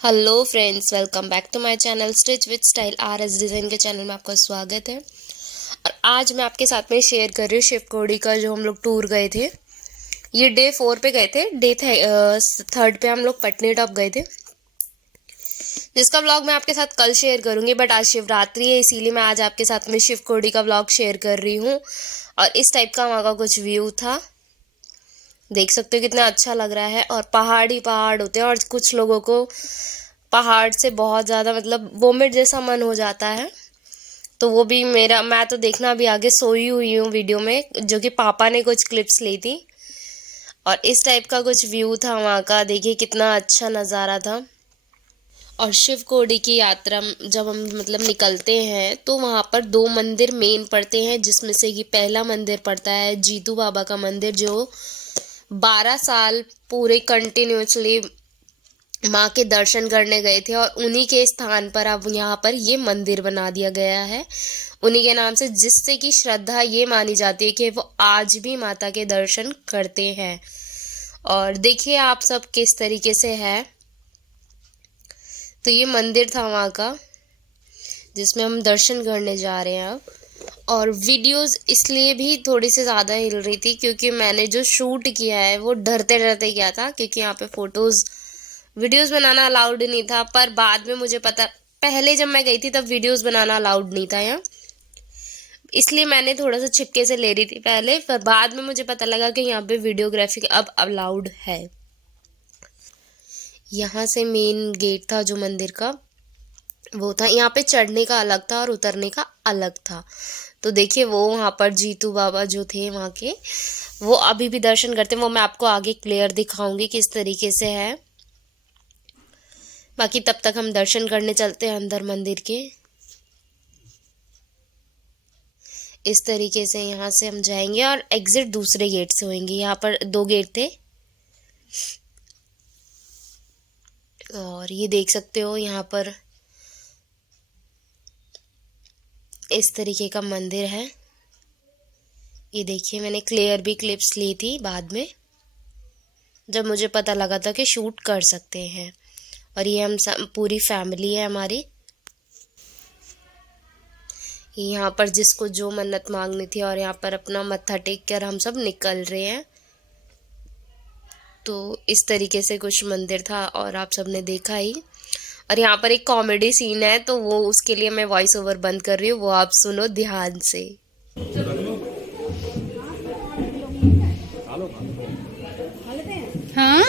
Hello friends, welcome back to my channel stitch with style RS design के channel में आपका स्वागत है। और आज मैं आपके साथ में शेयर कर रही हूँ शिवकोड़ी का जो हम लोग टूर गए थे। ये डे 4 पे गए थे। डे 3 पे हम लोग पटनी टॉप गए थे, जिसका व्लॉग मैं आपके साथ कल शेयर करूंगी। बट आज शिवरात्रि है, इसीलिए मैं आज आपके साथ में शिवकोड़ी का व्लॉग शेयर कर रही हूँ। और इस टाइप का वहाँ का कुछ व्यू था, देख सकते हो कितना अच्छा लग रहा है। और पहाड़ ही पहाड़ होते हैं, और कुछ लोगों को पहाड़ से बहुत ज़्यादा मतलब वोमिट जैसा मन हो जाता है। तो वो भी मैं तो देखना अभी आगे सोई हुई हूँ वीडियो में, जो कि पापा ने कुछ क्लिप्स ली थी। और इस टाइप का कुछ व्यू था वहाँ का, देखिए कितना अच्छा नज़ारा था। और शिव कोडी की यात्रा जब हम मतलब निकलते हैं तो वहाँ पर 2 मंदिर मेन पड़ते हैं, जिसमें से कि पहला मंदिर पड़ता है जीतू बाबा का मंदिर, जो 12 साल पूरे कंटिन्यूसली माँ के दर्शन करने गए थे। और उन्हीं के स्थान पर अब यहाँ पर ये मंदिर बना दिया गया है, उन्हीं के नाम से, जिससे कि श्रद्धा ये मानी जाती है कि वो आज भी माता के दर्शन करते हैं। और देखिए आप सब किस तरीके से है। तो ये मंदिर था वहाँ का, जिसमें हम दर्शन करने जा रहे हैं अब। और वीडियोस इसलिए भी थोड़ी सी ज़्यादा हिल रही थी क्योंकि मैंने जो शूट किया है वो डरते डरते किया था, क्योंकि यहाँ पे फोटोज़ वीडियोस बनाना अलाउड नहीं था। पर बाद में मुझे पता, पहले जब मैं गई थी तब वीडियोस बनाना अलाउड नहीं था यहाँ, इसलिए मैंने थोड़ा सा छिपके से ले रही थी पहले। पर बाद में मुझे पता लगा कि यहाँ पे वीडियोग्राफी अब अलाउड है। यहाँ से मेन गेट था जो मंदिर का, वो था। यहाँ पे चढ़ने का अलग था और उतरने का अलग था। तो देखिए वो वहाँ पर जीतू बाबा जो थे वहाँ के, वो अभी भी दर्शन करते हैं। वो मैं आपको आगे क्लियर दिखाऊंगी किस तरीके से है। बाकी तब तक हम दर्शन करने चलते हैं अंदर मंदिर के। इस तरीके से यहाँ से हम जाएंगे और एग्जिट दूसरे गेट से होंगे। यहाँ पर 2 गेट थे, और ये देख सकते हो यहाँ पर इस तरीके का मंदिर है। ये देखिए मैंने क्लियर भी क्लिप्स ली थी बाद में, जब मुझे पता लगा था कि शूट कर सकते हैं। और ये हम पूरी फैमिली है हमारी। यहाँ पर जिसको जो मन्नत मांगनी थी, और यहाँ पर अपना मत्था टेक कर हम सब निकल रहे हैं। तो इस तरीके से कुछ मंदिर था, और आप सबने देखा ही। और यहाँ पर एक कॉमेडी सीन है, तो वो उसके लिए मैं वॉइस ओवर बंद कर रही हूँ, वो आप सुनो ध्यान से। हाँ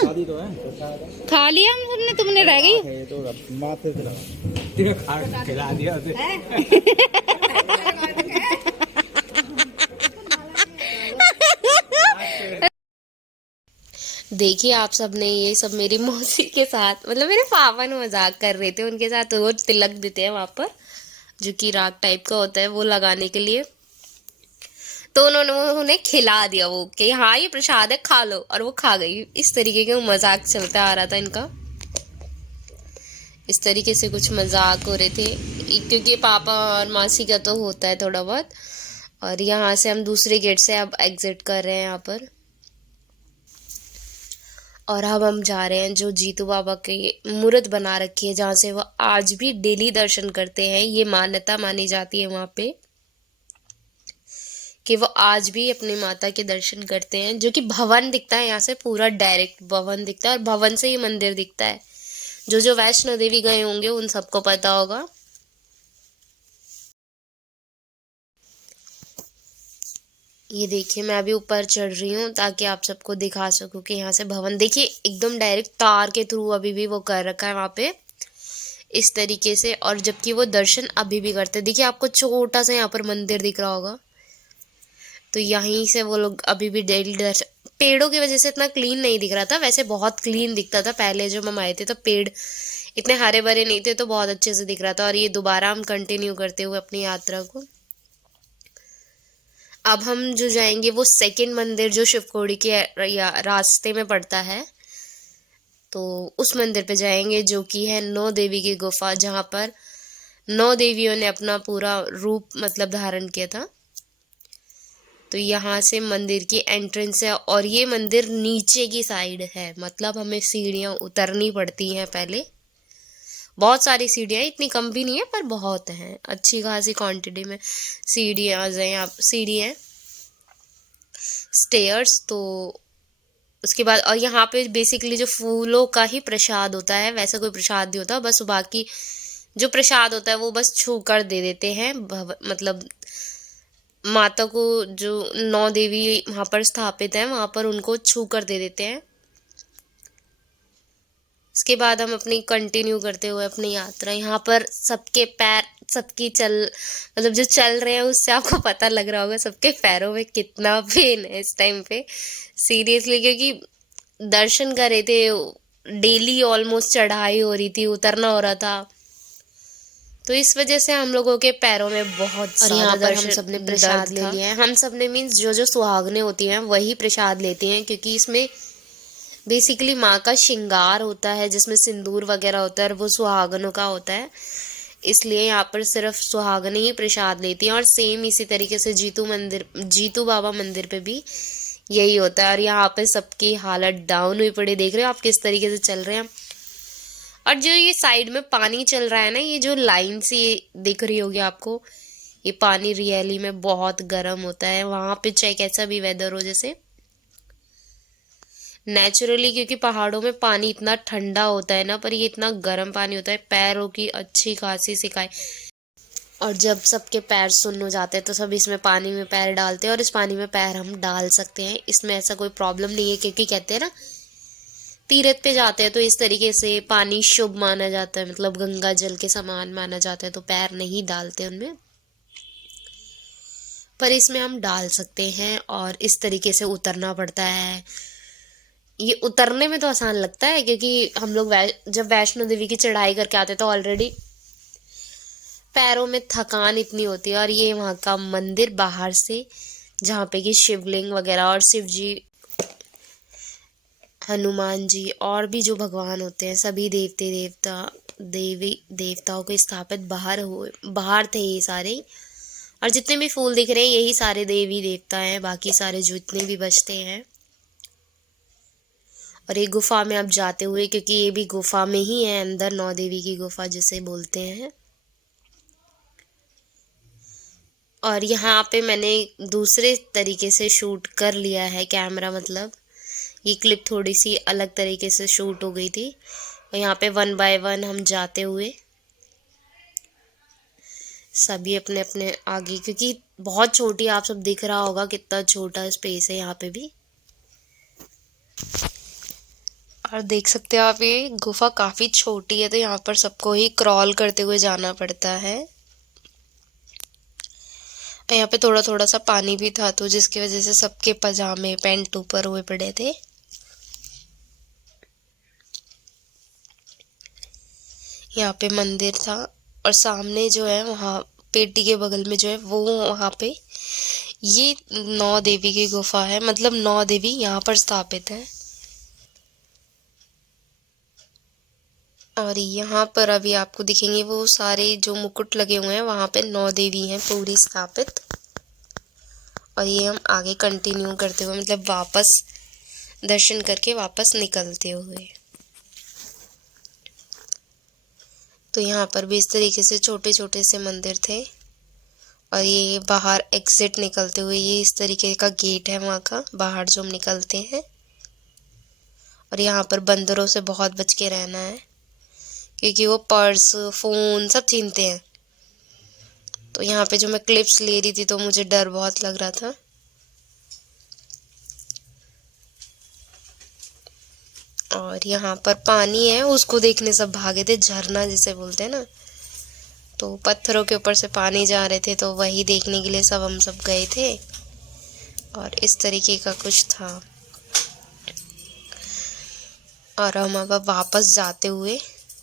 खा लिया हम सबने, तुमने रह गई खिला दिया देखिए आप सब ने ये सब मेरी मौसी के साथ, मतलब मेरे पापा ने मजाक कर रहे थे उनके साथ। वो तिलक देते हैं वहां पर, जो कि राग टाइप का होता है, वो लगाने के लिए। तो उन्होंने उन्हें खिला दिया वो कि हाँ ये प्रसाद है, खा लो, और वो खा गई। इस तरीके का मजाक चलता आ रहा था इनका। इस तरीके से कुछ मजाक हो रहे थे, क्योंकि पापा और मासी का तो होता है थोड़ा बहुत। और यहाँ से हम दूसरे गेट से अब एग्जिट कर रहे हैं यहाँ पर। और अब हम जा रहे हैं जो जीतू बाबा की मूर्त बना रखी है, जहाँ से वो आज भी डेली दर्शन करते हैं। ये मान्यता मानी जाती है वहाँ पे कि वो आज भी अपनी माता के दर्शन करते हैं। जो कि भवन दिखता है यहाँ से, पूरा डायरेक्ट भवन दिखता है, और भवन से ही मंदिर दिखता है। जो वैष्णो देवी गए होंगे उन सबको पता होगा। ये देखिए मैं अभी ऊपर चढ़ रही हूँ ताकि आप सबको दिखा सकूँ कि यहाँ से भवन देखिए एकदम डायरेक्ट तार के थ्रू अभी भी वो कर रखा है वहाँ पे, इस तरीके से। और जबकि वो दर्शन अभी भी करते हैं। देखिए आपको छोटा सा यहाँ पर मंदिर दिख रहा होगा, तो यहीं से वो लोग अभी भी डेली दर्शन। पेड़ों की वजह से इतना क्लीन नहीं दिख रहा था, वैसे बहुत क्लीन दिखता था पहले जब हम आए थे, तो पेड़ इतने हरे भरे नहीं थे, तो बहुत अच्छे से दिख रहा था। और ये दोबारा हम कंटिन्यू करते हुए अपनी यात्रा को। अब हम जो जाएंगे वो सेकंड मंदिर जो शिवकोड़ी के रास्ते में पड़ता है, तो उस मंदिर पे जाएंगे, जो कि है 9 देवी की गुफा, जहाँ पर 9 देवियों ने अपना पूरा रूप मतलब धारण किया था। तो यहाँ से मंदिर की एंट्रेंस है, और ये मंदिर नीचे की साइड है, मतलब हमें सीढ़ियाँ उतरनी पड़ती हैं पहले। बहुत सारी सीढ़ियाँ, इतनी कम भी नहीं है पर बहुत हैं, अच्छी खासी क्वांटिटी में सीढ़ियाँ हैं। यहाँ सीढ़ी है, स्टेयर्स। तो उसके बाद और यहाँ पे बेसिकली जो फूलों का ही प्रसाद होता है, वैसा कोई प्रसाद नहीं होता, बस बाकी जो प्रसाद होता है वो बस छू कर दे देते हैं। मतलब माता को, जो 9 देवी वहाँ पर स्थापित हैं, वहाँ पर उनको छू कर दे देते हैं। इसके बाद हम अपनी कंटिन्यू करते हुए अपनी यात्रा। यहाँ पर सबके पैर, सबकी मतलब जो चल रहे हैं उससे आपको पता लग रहा होगा सबके पैरों में कितना पेन है इस टाइम पे, सीरियसली। क्योंकि दर्शन कर रहे थे, डेली ऑलमोस्ट चढ़ाई हो रही थी, उतरना हो रहा था, तो इस वजह से हम लोगों के पैरों में बहुत और यहाँ पर हम सब ने प्रसाद ले लिया है। हम सब ने मीन्स जो सुहागनें होती हैं वही प्रसाद लेती हैं, क्योंकि इसमें बेसिकली माँ का श्रृंगार होता है जिसमें सिंदूर वगैरह होता है और वो सुहागनों का होता है, इसलिए यहाँ पर सिर्फ सुहागनें ही प्रसाद लेती हैं। और सेम इसी तरीके से जीतू बाबा मंदिर पे भी यही होता है। और यहाँ पे सबकी हालत डाउन हुई पड़ी, देख रहे हो आप किस तरीके से चल रहे हैं। और जो ये साइड में पानी चल रहा है ना, ये जो लाइन सी दिख रही होगी आपको, ये पानी रियली में बहुत गर्म होता है। वहाँ पे चाहे कैसा भी वेदर हो, जैसे नेचुरली, क्योंकि पहाड़ों में पानी इतना ठंडा होता है ना, पर ये इतना गर्म पानी होता है, पैरों की अच्छी खासी सिकाई। और जब सबके पैर सुन्न हो जाते हैं तो सब इसमें पानी में पैर डालते हैं, और इस पानी में पैर हम डाल सकते हैं, इसमें ऐसा कोई प्रॉब्लम नहीं है। क्योंकि कहते हैं ना, तीर्थ पे जाते हैं तो इस तरीके से पानी शुभ माना जाता है, मतलब गंगा जल के समान माना जाता है, तो पैर नहीं डालते उनमें, पर इसमें हम डाल सकते हैं। और इस तरीके से उतरना पड़ता है। ये उतरने में तो आसान लगता है, क्योंकि हम लोग जब वैष्णो देवी की चढ़ाई करके आते हैं तो ऑलरेडी पैरों में थकान इतनी होती है। और ये वहाँ का मंदिर बाहर से, जहाँ पे कि शिवलिंग वगैरह और शिव जी, हनुमान जी और भी जो भगवान होते हैं, सभी देवी देवताओं के स्थापित बाहर थे ये सारे। और जितने भी फूल दिख रहे हैं यही सारे देवी देवता हैं, बाकी सारे जितने भी बचते हैं। और ये गुफा में अब जाते हुए, क्योंकि ये भी गुफा में ही है अंदर, 9 देवी की गुफा जिसे बोलते हैं। और यहाँ पे मैंने दूसरे तरीके से शूट कर लिया है कैमरा, मतलब ये क्लिप थोड़ी सी अलग तरीके से शूट हो गई थी। और यहाँ पे 1 बाय 1 हम जाते हुए सभी अपने अपने आगे, क्योंकि बहुत छोटी, आप सब दिख रहा होगा कितना छोटा स्पेस है यहाँ पे भी। और देख सकते हो आप, ये गुफा काफ़ी छोटी है, तो यहाँ पर सबको ही क्रॉल करते हुए जाना पड़ता है। यहाँ पे थोड़ा थोड़ा सा पानी भी था, तो जिसकी वजह से सबके पजामे पैंट ऊपर हुए पड़े थे। यहाँ पे मंदिर था, और सामने जो है वहाँ पेटी के बगल में जो है वो, वहाँ पे ये 9 देवी की गुफा है, मतलब 9 देवी यहाँ पर स्थापित है। और यहाँ पर अभी आपको दिखेंगे वो सारे जो मुकुट लगे हुए हैं, वहाँ पे 9 देवी हैं पूरी स्थापित। और ये हम आगे कंटिन्यू करते हुए, मतलब वापस दर्शन करके वापस निकलते हुए। तो यहाँ पर भी इस तरीके से छोटे छोटे से मंदिर थे। और ये बाहर एग्जिट निकलते हुए, ये इस तरीके का गेट है वहाँ का, बाहर जो हम निकलते हैं। और यहाँ पर बंदरों से बहुत बच के रहना है, क्योंकि वो पर्स फ़ोन सब छीनते हैं। तो यहाँ पे जो मैं क्लिप्स ले रही थी तो मुझे डर बहुत लग रहा था। और यहाँ पर पानी है, उसको देखने सब भागे थे, झरना जिसे बोलते हैं ना, तो पत्थरों के ऊपर से पानी जा रहे थे, तो वही देखने के लिए हम सब गए थे। और इस तरीके का कुछ था। और हम अब वापस जाते हुए,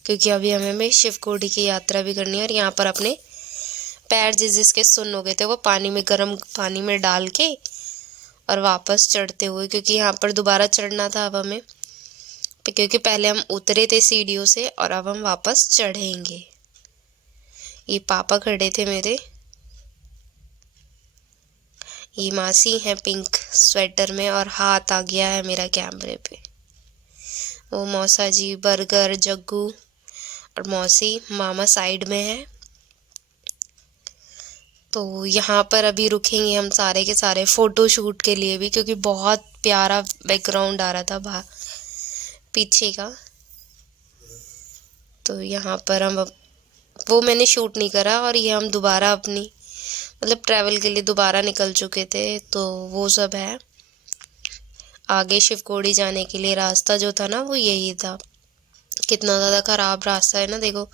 क्योंकि अभी हमें शिवकोटी की यात्रा भी करनी है। और यहाँ पर अपने पैर जिसके सुन्न हो गए थे वो पानी में, गर्म पानी में डाल के और वापस चढ़ते हुए, क्योंकि यहाँ पर दोबारा चढ़ना था अब हमें, क्योंकि पहले हम उतरे थे सीढ़ियों से और अब हम वापस चढ़ेंगे। ये पापा खड़े थे मेरे, ये मासी है पिंक स्वेटर में, और हाथ आ गया है मेरा कैमरे पे, वो मौसा जी, बर्गर, जग्गू और मौसी मामा साइड में है। तो यहाँ पर अभी रुकेंगे हम सारे के सारे फ़ोटो शूट के लिए भी, क्योंकि बहुत प्यारा बैकग्राउंड आ रहा था बाहर पीछे का। तो यहाँ पर हम वो मैंने शूट नहीं करा, और ये हम दोबारा अपनी मतलब ट्रैवल के लिए दोबारा निकल चुके थे, तो वो सब है। आगे शिवकोड़ी जाने के लिए रास्ता जो था ना वो यही था। कितना ज़्यादा ख़राब रास्ता है ना, देखो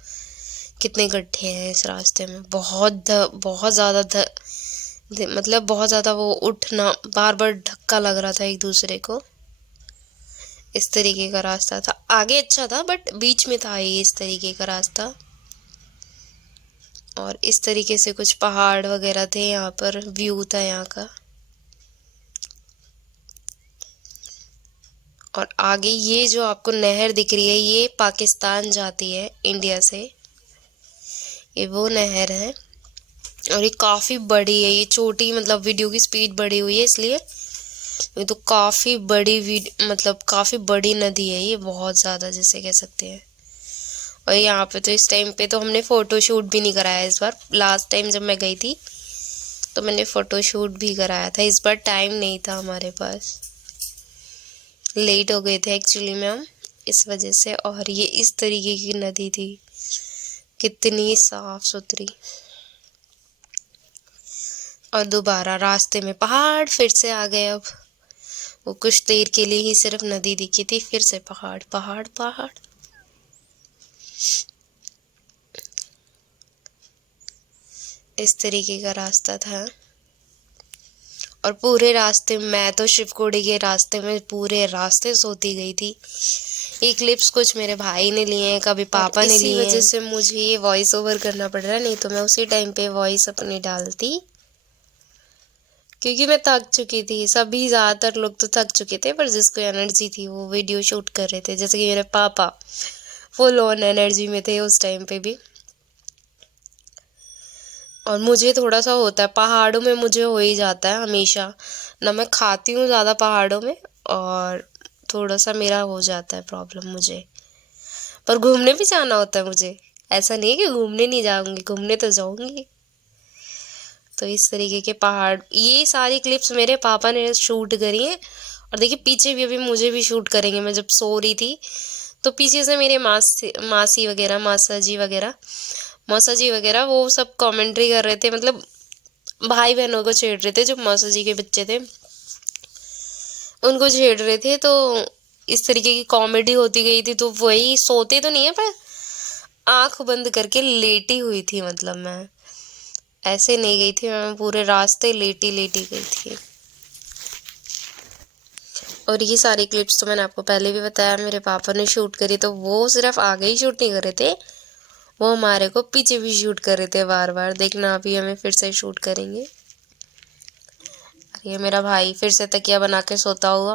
कितने गड्ढे हैं इस रास्ते में। बहुत ज़्यादा मतलब बहुत ज़्यादा वो उठना बार बार धक्का लग रहा था एक दूसरे को। इस तरीके का रास्ता था। आगे अच्छा था बट बीच में था ये इस तरीके का रास्ता। और इस तरीके से कुछ पहाड़ वगैरह थे, यहाँ पर व्यू था यहाँ का। और आगे ये जो आपको नहर दिख रही है ये पाकिस्तान जाती है इंडिया से, ये वो नहर है। और ये काफ़ी बड़ी है, ये छोटी मतलब वीडियो की स्पीड बढ़ी हुई है इसलिए। ये तो काफ़ी बड़ी मतलब काफ़ी बड़ी नदी है ये, बहुत ज़्यादा जिसे कह सकते हैं। और यहाँ पे तो इस टाइम पे तो हमने फ़ोटो शूट भी नहीं कराया इस बार। लास्ट टाइम जब मैं गई थी तो मैंने फ़ोटो शूट भी कराया था, इस बार टाइम नहीं था हमारे पास। लेट हो गए थे एक्चुअली में हम इस वजह से। और ये इस तरीके की नदी थी, कितनी साफ सुथरी। और दोबारा रास्ते में पहाड़ फिर से आ गए। अब वो कुछ देर के लिए ही सिर्फ नदी दिखी थी, फिर से पहाड़ पहाड़ पहाड़। इस तरीके का रास्ता था। और पूरे रास्ते मैं तो शिवकोड़ी के रास्ते में पूरे रास्ते सोती गई थी। ये क्लिप्स कुछ मेरे भाई ने लिए हैं, कभी पापा ने लिए हैं। इसी वजह से मुझे ये वॉइस ओवर करना पड़ रहा है, नहीं तो मैं उसी टाइम पे वॉइस अपनी डालती, क्योंकि मैं थक चुकी थी। सभी ज़्यादातर लोग तो थक चुके थे, पर जिसको एनर्जी थी वो वीडियो शूट कर रहे थे। जैसे कि मेरे पापा फुल ऑन एनर्जी में थे उस टाइम पे भी। और मुझे थोड़ा सा होता है पहाड़ों में, मुझे हो ही जाता है हमेशा ना। मैं खाती हूँ ज़्यादा पहाड़ों में, और थोड़ा सा मेरा हो जाता है प्रॉब्लम मुझे। पर घूमने भी जाना होता है मुझे, ऐसा नहीं है कि घूमने नहीं जाऊँगी, घूमने तो जाऊँगी। तो इस तरीके के पहाड़, ये सारी क्लिप्स मेरे पापा ने शूट करी हैं। और देखिए पीछे भी अभी मुझे भी शूट करेंगे। मैं जब सो रही थी तो पीछे से मेरे मासी वगैरह मौसा जी वगैरह वो सब कमेंट्री कर रहे थे, मतलब भाई बहनों को छेड़ रहे थे। जो मौसा जी के बच्चे थे उनको छेड़ रहे थे। तो इस तरीके की कॉमेडी होती गई थी। तो वही सोते तो नहीं है, पर आंख बंद करके लेटी हुई थी। मतलब मैं ऐसे नहीं गई थी, मैं पूरे रास्ते लेटी लेटी गई थी। और ये सारी क्लिप्स तो मैंने आपको पहले भी बताया मेरे पापा ने शूट करी। तो वो सिर्फ आगे ही शूट नहीं कर रहे थे, वो हमारे को पीछे भी शूट कर रहे थे बार बार। देखना अभी हमें फिर से शूट करेंगे। ये मेरा भाई फिर से तकिया बना के सोता हुआ,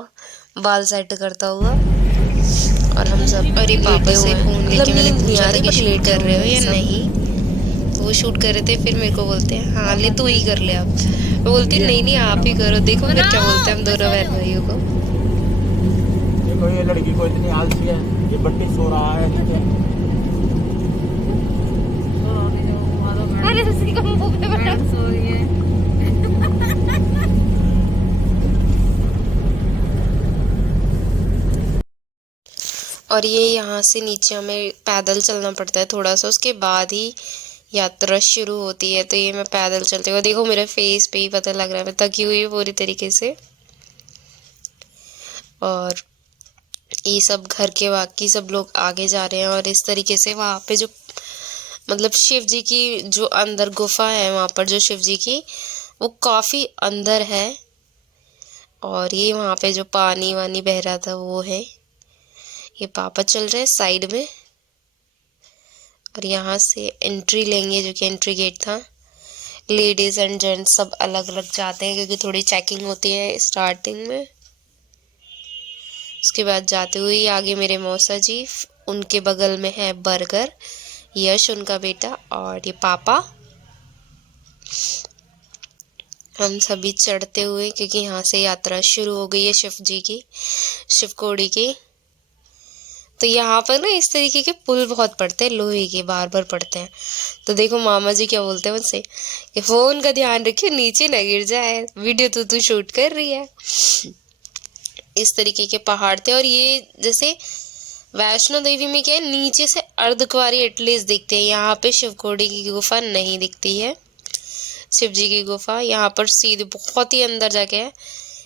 बाल सेट करता हुआ। और हम सब अरे पापा से फोन लेके मैंने पूछा था कि शूट कर रहे हो या नहीं। तो वो शूट कर रहे थे, फिर मेरे को बोलते हैं हाँ ले तू ही कर ले अब। मैं बोलती नहीं नहीं आप ही करो। देखो फिर क्या बोलते हैं हम दोनों बहन भाइयों को। देखो ये लड़की को इतनी आलसी है, ये बट्टी सो रहा है। अरे उसी को मुंह पे बड़ा सो रही है। और ये यहाँ से नीचे हमें पैदल चलना पड़ता है थोड़ा सा, उसके बाद ही यात्रा शुरू होती है। तो ये मैं पैदल चलते हुए, देखो मेरे फेस पे ही पता लग रहा है मैं थकी हुई हूँ पूरी तरीके से। और ये सब घर के बाकी सब लोग आगे जा रहे हैं। और इस तरीके से वहाँ पे जो मतलब शिव जी की जो अंदर गुफा है, वहाँ पर जो शिव जी की वो काफ़ी अंदर है। और ये वहाँ पे जो पानी वानी बह रहा था वो है। ये पापा चल रहे हैं साइड में। और यहाँ से एंट्री लेंगे, जो कि एंट्री गेट था। लेडीज़ एंड जेंट्स सब अलग अलग जाते हैं, क्योंकि थोड़ी चेकिंग होती है स्टार्टिंग में। उसके बाद जाते हुए आगे मेरे मौसा जी, उनके बगल में है बर्गर, यश उनका बेटा, और ये पापा। हम सभी चढ़ते हुए, क्योंकि यहाँ से यात्रा शुरू हो गई है शिव जी की, शिवकोड़ी की। तो यहाँ पर ना इस तरीके के पुल बहुत पड़ते हैं, लोहे के बार बार पड़ते हैं। तो देखो मामा जी क्या बोलते हैं मुझसे कि फोन का ध्यान रखियो नीचे न गिर जाए, वीडियो तो तू शूट कर रही है। इस तरीके के पहाड़ थे। और ये जैसे वैष्णो देवी में क्या है, नीचे से अर्धकुंवारी एटलीस्ट दिखते हैं, यहाँ पे शिवखोड़ी की गुफा नहीं दिखती है। शिव जी की गुफा यहाँ पर सीधे बहुत ही अंदर जाके है।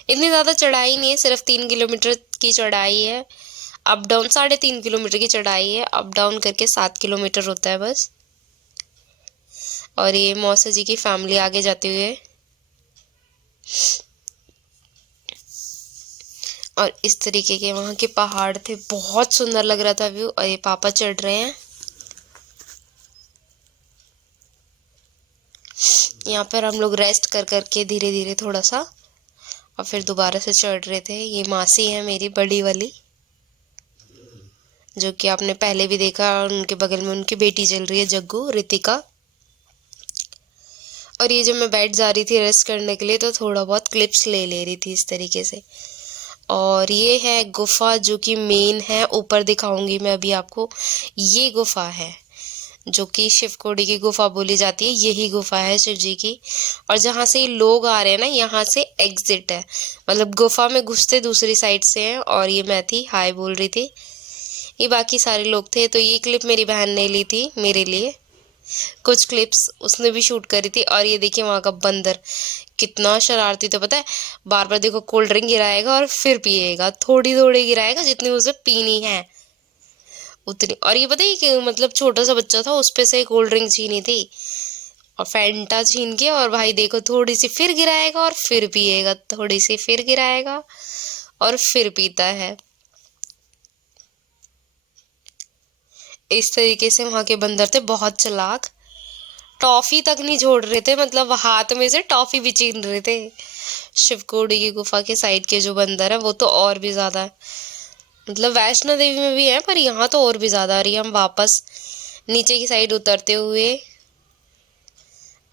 इतनी ज़्यादा चढ़ाई नहीं है, सिर्फ 3 किलोमीटर की चढ़ाई है। अप डाउन 3.5 किलोमीटर की चढ़ाई है, अप डाउन करके 7 किलोमीटर होता है बस। और ये मौसा जी की फैमिली आगे जाते हुए, और इस तरीके के वहाँ के पहाड़ थे, बहुत सुंदर लग रहा था व्यू। और ये पापा चढ़ रहे हैं यहाँ पर। हम लोग रेस्ट कर करके धीरे धीरे थोड़ा सा, और फिर दोबारा से चढ़ रहे थे। ये मासी है मेरी बड़ी वाली, जो कि आपने पहले भी देखा, और उनके बगल में उनकी बेटी चल रही है जग्गू, रितिका। और ये जब मैं बैठ जा रही थी रेस्ट करने के लिए, तो थोड़ा बहुत क्लिप्स ले रही थी इस तरीके से। और ये है गुफा जो कि मेन है, ऊपर दिखाऊंगी मैं अभी आपको। ये गुफा है जो कि शिवखोड़ी की गुफा बोली जाती है, यही गुफा है शिव जी की। और जहाँ से ये लोग आ रहे हैं ना, यहाँ से एग्जिट है, मतलब गुफा में घुसते दूसरी साइड से हैं। और ये मैं थी, हाय बोल रही थी, ये बाकी सारे लोग थे। तो ये क्लिप मेरी बहन ने ली थी मेरे लिए, कुछ क्लिप्स उसने भी शूट करी थी। और ये देखिए वहाँ का बंदर कितना शरारती, तो पता है बार बार देखो कोल्ड ड्रिंक गिराएगा और फिर पिएगा, थोड़ी थोड़ी गिराएगा जितनी उसे पीनी है उतनी। और ये पता है कि मतलब छोटा सा बच्चा था, उस पे से कोल्ड ड्रिंक छीनी थी और फैंटा छीन के, और भाई देखो थोड़ी सी फिर गिराएगा और फिर पिएगा, थोड़ी सी फिर गिराएगा और फिर पीता है। इस तरीके से वहां के बंदर थे, बहुत चालाक। टॉफी तक नहीं छोड़ रहे थे, मतलब हाथ में से टॉफी भी छीन रहे थे। शिवखोड़ी की गुफा के साइड के जो बंदर है वो तो और भी ज्यादा है, मतलब वैष्णो देवी में भी है पर यहाँ तो और भी ज्यादा। और ये हम वापस नीचे की साइड उतरते हुए,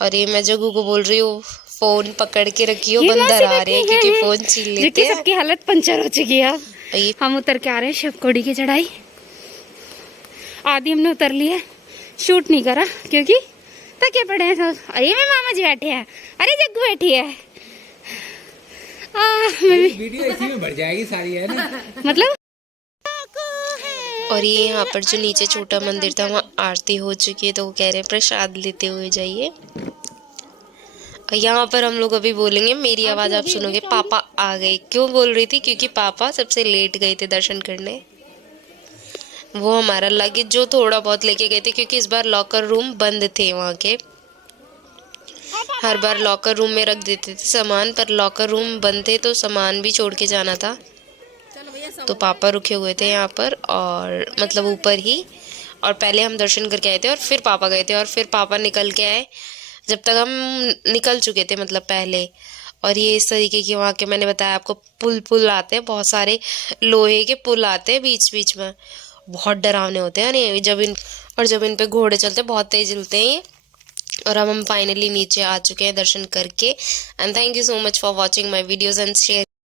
और ये मैं जग्गू को बोल रही हूँ फोन पकड़ के रखियो, बंदर आ रहे हैं क्योंकि फोन छीन लेते हैं। सबकी हालत पंचर हो चुकी है। ये हम उतर के आ रहे हैं शिवखोड़ी की चढ़ाई, आधी हमने उतर ली है, शूट नहीं करा क्योंकि थके पड़े हैं सब। अरे मैं मामा जी बैठे हैं, अरे जग्गू बैठी है। वीडियो इसी में बढ़ जाएगी सारी, है ना? मतलब और ये यहाँ पर जो नीचे छोटा मंदिर था वहाँ आरती हो चुकी है, तो वो कह रहे हैं प्रसाद लेते हुए जाइए। और यहाँ पर हम लोग अभी बोलेंगे, मेरी आवाज आप सुनोगे, पापा आ गए। क्यों बोल रही थी? क्योंकि पापा सबसे लेट गए थे दर्शन करने। वो हमारा लगेज जो थोड़ा बहुत लेके गए थे, क्योंकि इस बार लॉकर रूम बंद थे वहाँ के। हर बार लॉकर रूम में रख देते थे सामान, पर लॉकर रूम बंद थे तो सामान भी छोड़ के जाना था। तो पापा रुके हुए थे यहाँ पर, और मतलब ऊपर ही। और पहले हम दर्शन करके आए थे और फिर पापा गए थे, और फिर पापा निकल के आए जब तक हम निकल चुके थे, मतलब पहले। और ये इस तरीके के वहाँ के मैंने बताया आपको पुल आते हैं, बहुत सारे लोहे के पुल आते हैं बीच बीच में, बहुत डरावने होते हैं। और जब इन पे घोड़े चलते हैं बहुत तेज चलते हैं ये। और अब हम फाइनली नीचे आ चुके हैं दर्शन करके। And thank you so much for watching my videos and share